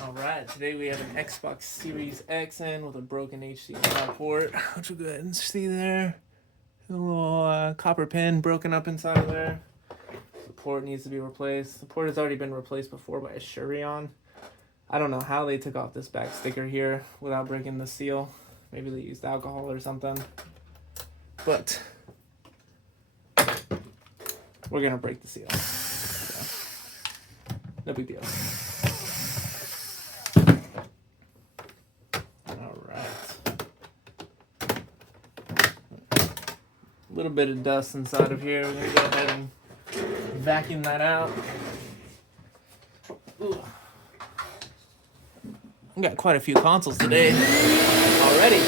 Alright, today we have an Xbox Series X in with a broken HDMI port, which we'll go ahead and see there. A little copper pin broken up inside of there. The port needs to be replaced. The port has already been replaced before by a Shurion. I don't know how they took off this back sticker here without breaking the seal. Maybe they used alcohol or something. But we're gonna break the seal. So, no big deal. A little bit of dust inside of here. We're gonna go ahead and vacuum that out. Ooh. We got quite a few consoles today already.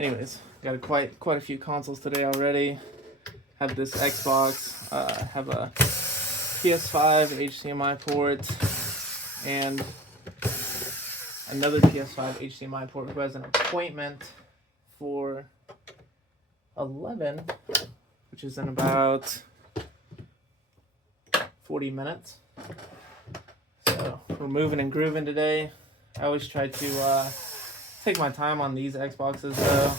Anyways, got quite a few consoles today already. Have this Xbox, have a PS5 HDMI port, and another PS5 HDMI port who has an appointment for 11, which is in about 40 minutes. So we're moving and grooving today. I always try to take my time on these Xboxes though.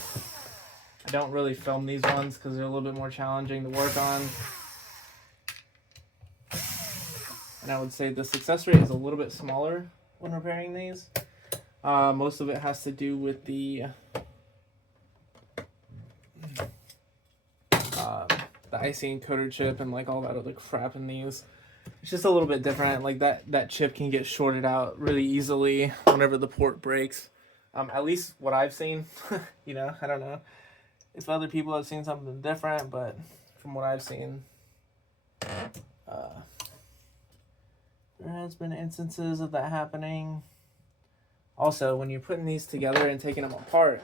I don't really film these ones because they're a little bit more challenging to work on. And I would say the success rate is a little bit smaller when repairing these. Most of it has to do with the IC encoder chip and like all that other crap in these. It's just a little bit different. Like that chip can get shorted out really easily whenever the port breaks. At least what I've seen. You know, I don't know if other people have seen something different, but from what I've seen, there has been instances of that happening. Also, when you're putting these together and taking them apart,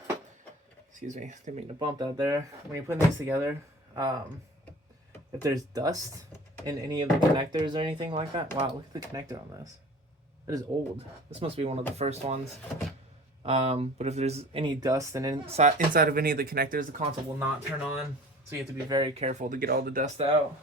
excuse me, didn't mean to bump that there. When you're putting these together, if there's dust in any of the connectors or anything like that, wow, look at the connector on this. It is old. This must be one of the first ones. But if there's any dust and inside of any of the connectors, the console will not turn on. So you have to be very careful to get all the dust out.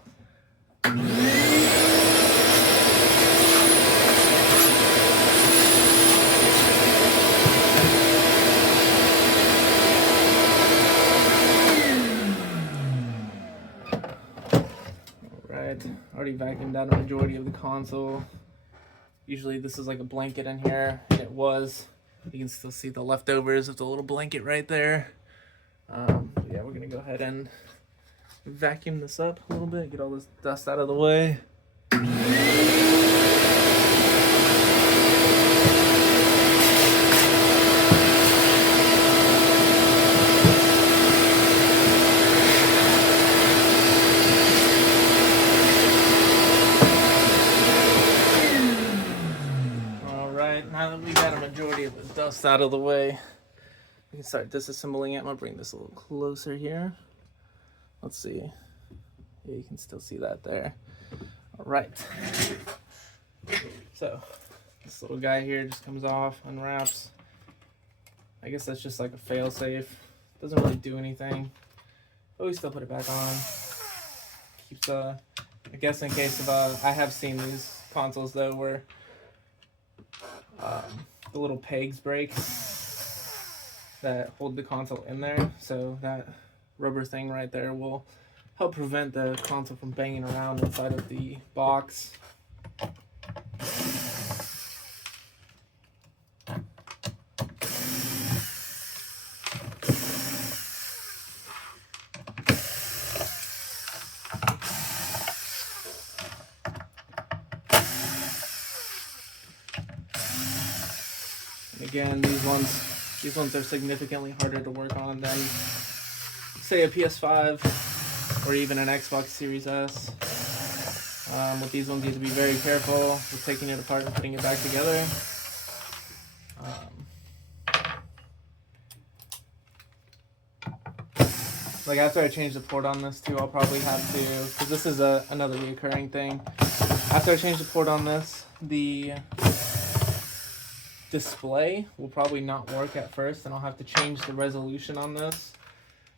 Alright, already vacuumed out a majority of the console. Usually this is like a blanket in here, and it was. You can still see the leftovers of the little blanket right there. Yeah, we're gonna go ahead and vacuum this up a little bit, get all this dust out of the way. Now that we got a majority of the dust out of the way, we can start disassembling it. I'm gonna bring this a little closer here. Let's see. Yeah, you can still see that there. All right. So this little guy here just comes off, unwraps. I guess that's just like a fail-safe. Doesn't really do anything, but we still put it back on. Keeps I guess in case of I have seen these consoles though where the little pegs break that hold the console in there, so that rubber thing right there will help prevent the console from banging around inside of the box. Again, these ones are significantly harder to work on than, say, a PS5 or even an Xbox Series S. With these ones, you have to be very careful with taking it apart and putting it back together. Like after I change the port on this too, I'll probably have to, because this is another reoccurring thing. After I change the port on this, the display will probably not work at first, and I'll have to change the resolution on this.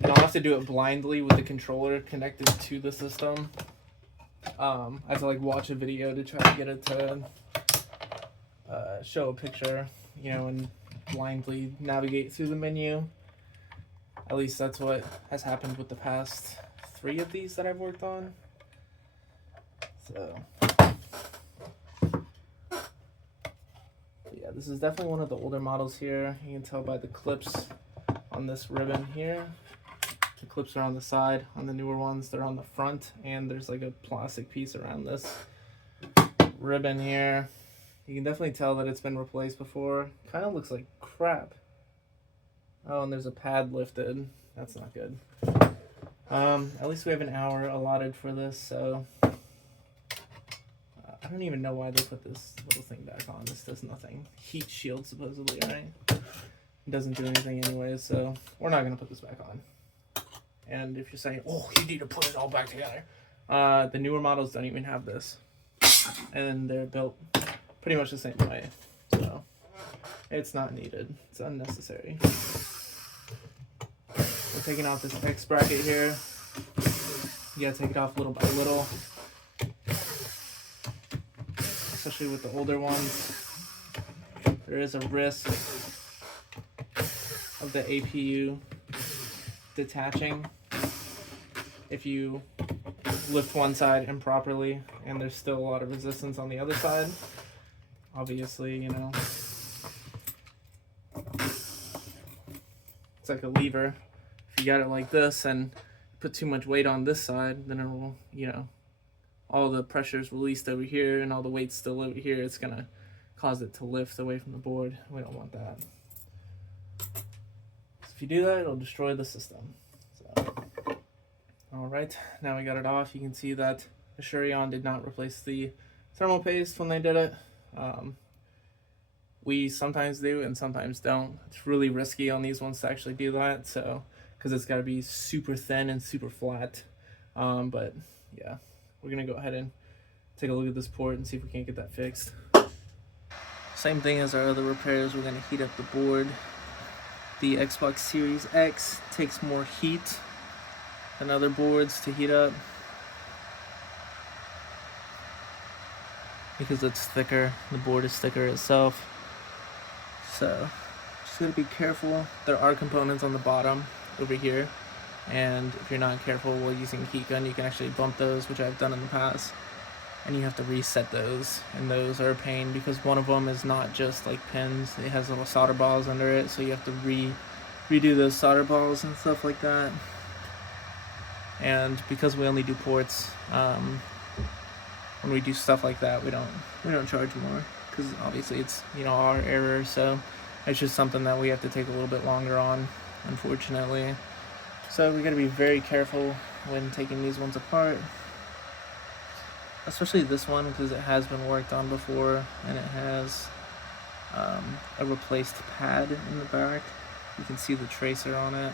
And I'll have to do it blindly with the controller connected to the system. I have to like watch a video to try to get it to show a picture, you know, and blindly navigate through the menu. At least that's what has happened with the past 3 of these that I've worked on. So yeah, this is definitely one of the older models here. You can tell by the clips on this ribbon here. The clips are on the side. On the newer ones, they're on the front, and there's like a plastic piece around this ribbon here. You can definitely tell that it's been replaced before. Kind of looks like crap. Oh, and there's a pad lifted. That's not good. At least we have an hour allotted for this, so I don't even know why they put this little thing back on. This does nothing. Heat shield, supposedly, right? It doesn't do anything anyways, so we're not going to put this back on. And if you're saying, oh, you need to put it all back together, the newer models don't even have this. And they're built pretty much the same way. So it's not needed. It's unnecessary. We're taking off this X bracket here. You gotta take it off little by little. Especially with the older ones. There is a risk of the APU detaching if you lift one side improperly and there's still a lot of resistance on the other side. Obviously, you know, it's like a lever. If you got it like this and put too much weight on this side, then it will, you know, all the pressure is released over here and all the weight's still over here. It's gonna cause it to lift away from the board. We don't want that. So if you do that, it'll destroy the system. So, all right, now we got it off. You can see that the Shurion did not replace the thermal paste when they did it. We sometimes do and sometimes don't. It's really risky on these ones to actually do that, so because it's got to be super thin and super flat. But yeah, we're gonna go ahead and take a look at this port and see if we can't get that fixed. Same thing as our other repairs. We're gonna heat up the board. The Xbox Series X takes more heat than other boards to heat up because it's thicker. The board is thicker itself. So just gotta be careful. There are components on the bottom over here, and if you're not careful while using a heat gun, you can actually bump those, which I've done in the past, and you have to reset those, and those are a pain because one of them is not just like pins, it has little solder balls under it, so you have to redo those solder balls and stuff like that. And because we only do ports, when we do stuff like that, we don't charge more, because obviously it's, you know, our error. So it's just something that we have to take a little bit longer on, unfortunately. So we got to be very careful when taking these ones apart, especially this one, because it has been worked on before and it has a replaced pad in the back. You can see the tracer on it,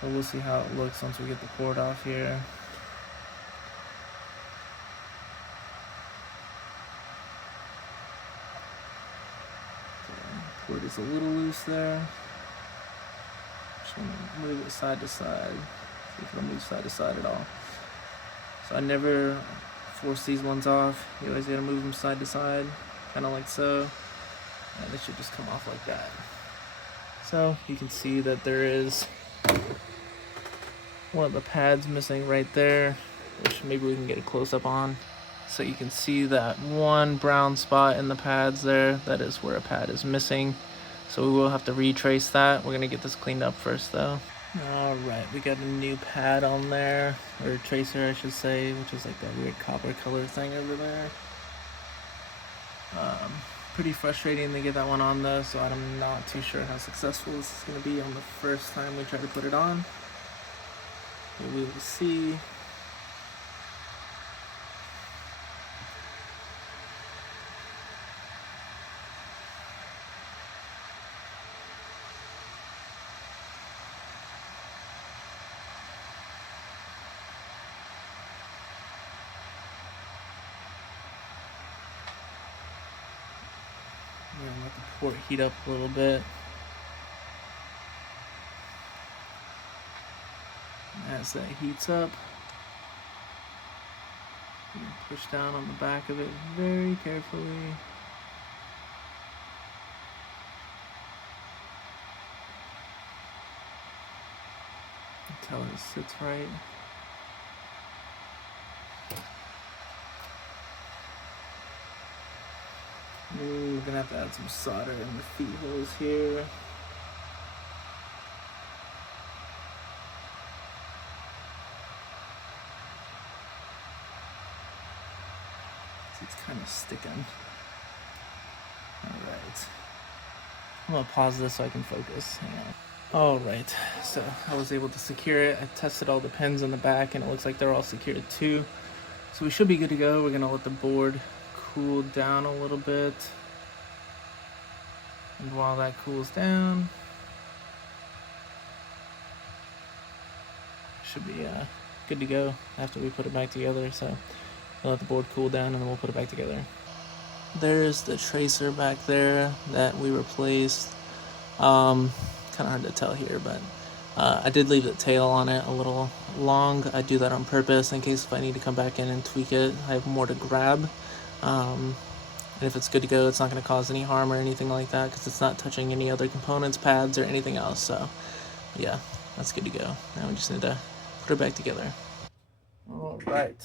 but we'll see how it looks once we get the port off here. Port is a little loose there. Just want to move it side to side. See if it'll move side to side at all. So I never force these ones off. You always gotta move them side to side, kind of like so. And it should just come off like that. So you can see that there is one of the pads missing right there, which maybe we can get a close-up on. So you can see that one brown spot in the pads there. That is where a pad is missing. So we will have to retrace that. We're gonna get this cleaned up first though. Alright, we got a new pad on there, or tracer I should say, which is like that weird copper color thing over there. Pretty frustrating to get that one on though, so I'm not too sure how successful this is gonna be on the first time we try to put it on. But we will see. I'm gonna let the port heat up a little bit. And as that heats up, you push down on the back of it very carefully. Until it sits right. Ooh, we're gonna have to add some solder in the feet holes here. It's kind of sticking. Alright. I'm gonna pause this so I can focus. Hang on. Alright, so I was able to secure it. I tested all the pins in the back and it looks like they're all secured too. So we should be good to go. We're gonna let the board cool down a little bit. And while that cools down, should be good to go after we put it back together. So we'll let the board cool down and then we'll put it back together. There's the tracer back there that we replaced. Kind of hard to tell here, but I did leave the tail on it a little long. I do that on purpose in case if I need to come back in and tweak it, I have more to grab. And if it's good to go, it's not going to cause any harm or anything like that because it's not touching any other components, pads, or anything else. So yeah, that's good to go. Now we just need to put it back together. All right,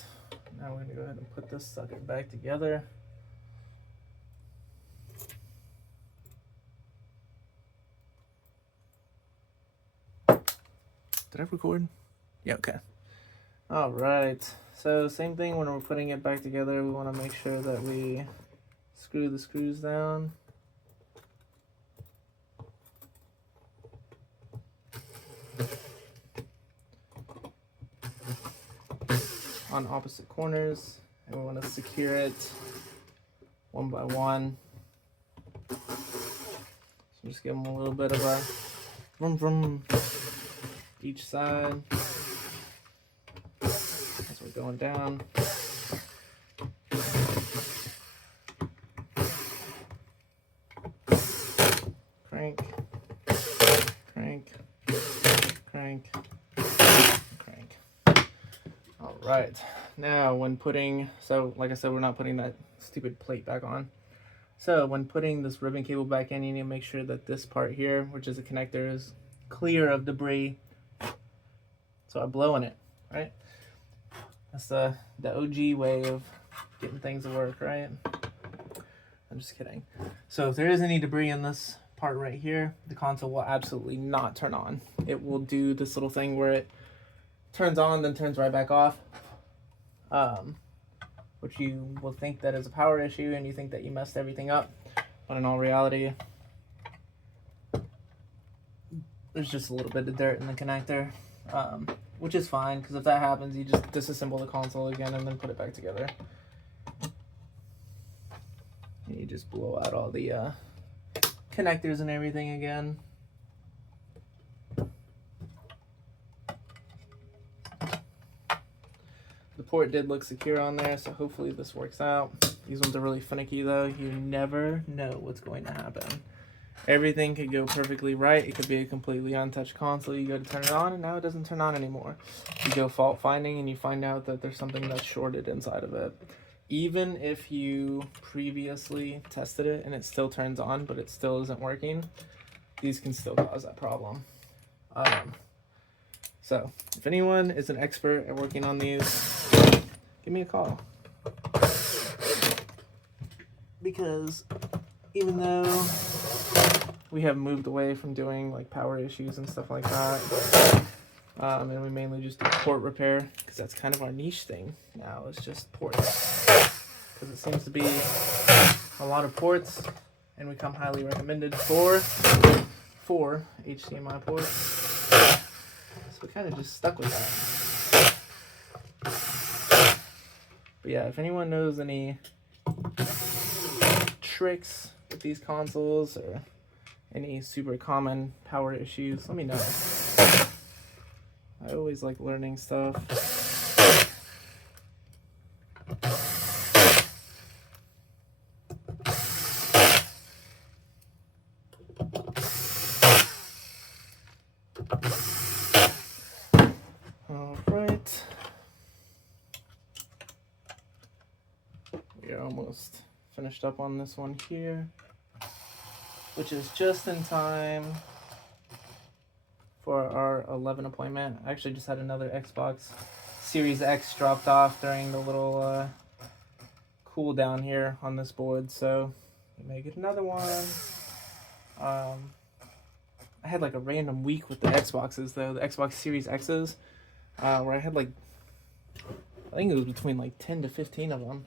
now we're going to go ahead and put this sucker back together. Did I record? Yeah, okay. All right, so same thing when we're putting it back together, we want to make sure that we screw the screws down. On opposite corners, and we want to secure it one by one. So just give them a little bit of a vroom vroom each side as we're going down. Crank, crank, crank, crank. All right, now when putting, so like I said, we're not putting that stupid plate back on. So when putting this ribbon cable back in, you need to make sure that this part here, which is a connector, is clear of debris. So I blow in it, right? That's the OG way of getting things to work, right? I'm just kidding. So if there is any debris in this part right here, the console will absolutely not turn on. It will do this little thing where it turns on, then turns right back off. Which you will think that is a power issue and you think that you messed everything up. But in all reality, there's just a little bit of dirt in the connector. Which is fine, because if that happens, you just disassemble the console again and then put it back together. And you just blow out all the connectors and everything again. The port did look secure on there, so hopefully this works out. These ones are really finicky though. You never know what's going to happen. Everything could go perfectly right. It could be a completely untouched console. You go to turn it on and now it doesn't turn on anymore. You go fault finding and you find out that there's something that's shorted inside of it. Even if you previously tested it and it still turns on, but it still isn't working, these can still cause that problem. So if anyone is an expert at working on these, give me a call. Because even though we have moved away from doing like power issues and stuff like that, and we mainly just do port repair, because that's kind of our niche thing now, is just ports, because it seems to be a lot of ports, and we come highly recommended for 4 HDMI ports, so we kind of just stuck with that. But yeah, if anyone knows any tricks with these consoles or any super common power issues, let me know. I always like learning stuff. We are almost finished up on this one here, which is just in time for our 11 appointment. I actually just had another Xbox Series X dropped off during the little cool down here on this board, so we may get another one. I had like a random week with the Xboxes though, the Xbox Series X's, where I had like, I think it was between like 10 to 15 of them.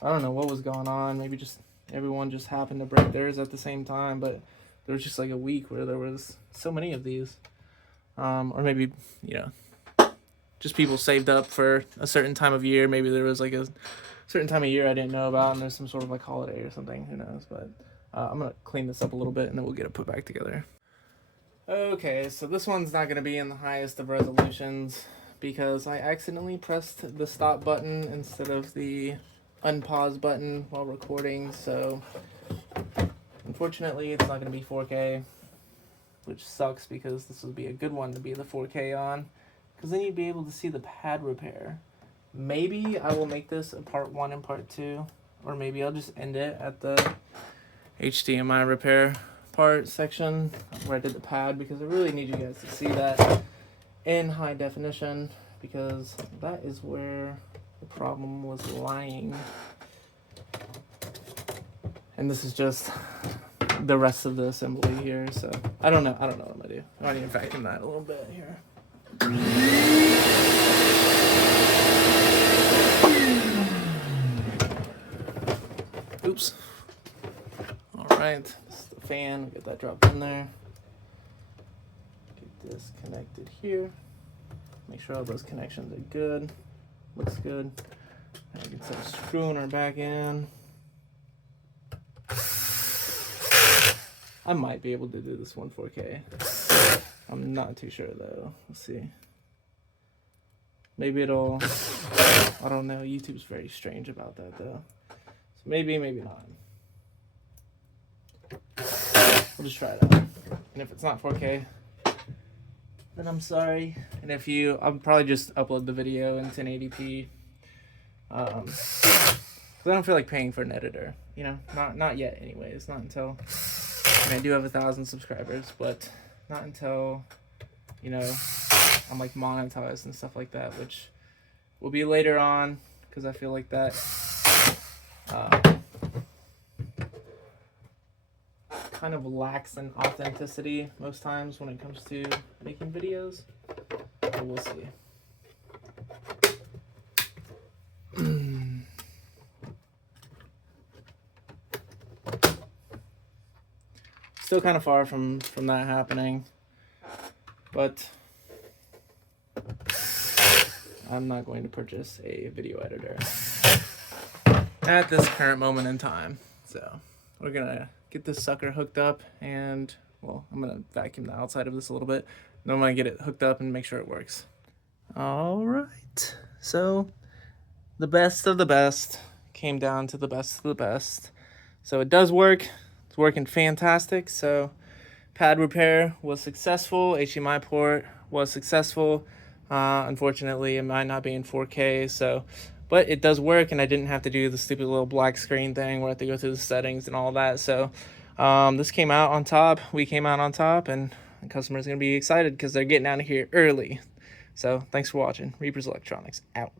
So I don't know what was going on. Maybe just everyone just happened to break theirs at the same time, but there was just like a week where there was so many of these. Or maybe, you know, just people saved up for a certain time of year. Maybe there was like a certain time of year I didn't know about, and there's some sort of like holiday or something. Who knows? But I'm going to clean this up a little bit, and then we'll get it put back together. Okay, so this one's not going to be in the highest of resolutions because I accidentally pressed the stop button instead of the unpause button while recording. So unfortunately, it's not going to be 4K. Which sucks because this would be a good one to be the 4K on, because then you'd be able to see the pad repair. Maybe I will make this a part 1 and part 2, or maybe I'll just end it at the HDMI repair part section where I did the pad, because I really need you guys to see that in high definition, because that is where the problem was lying. And this is just the rest of the assembly here, so I don't know what I'm gonna do. I might even vacuum that a little bit here. Oops. Alright, this is the fan, get that dropped in there. Get this connected here. Make sure all those connections are good. Looks good. And we can start screwing her back in. I might be able to do this one 4K. I'm not too sure though. Let's see. Maybe it'll, I don't know. YouTube's very strange about that though. So maybe not. We'll just try it out. And if it's not 4K, then I'm sorry. And if I'll probably just upload the video in 1080p. Cause I don't feel like paying for an editor. You know, not yet anyways. Not until, I do have 1,000 subscribers, but not until, you know, I'm like monetized and stuff like that, which will be later on, because I feel like that kind of lacks in authenticity most times when it comes to making videos, but we'll see. Still kind of far from that happening, but I'm not going to purchase a video editor at this current moment in time. So we're gonna get this sucker hooked up, and well, I'm gonna vacuum the outside of this a little bit, then I'm gonna get it hooked up and make sure it works. All right, so the best of the best came down to the best of the best. So it does work. It's working fantastic. So pad repair was successful. HDMI port was successful. Unfortunately, it might not be in 4K. So, but it does work, and I didn't have to do the stupid little black screen thing where I have to go through the settings and all that. So this came out on top. We came out on top, and the customer's gonna be excited because they're getting out of here early. So thanks for watching. Reapers Electronics out.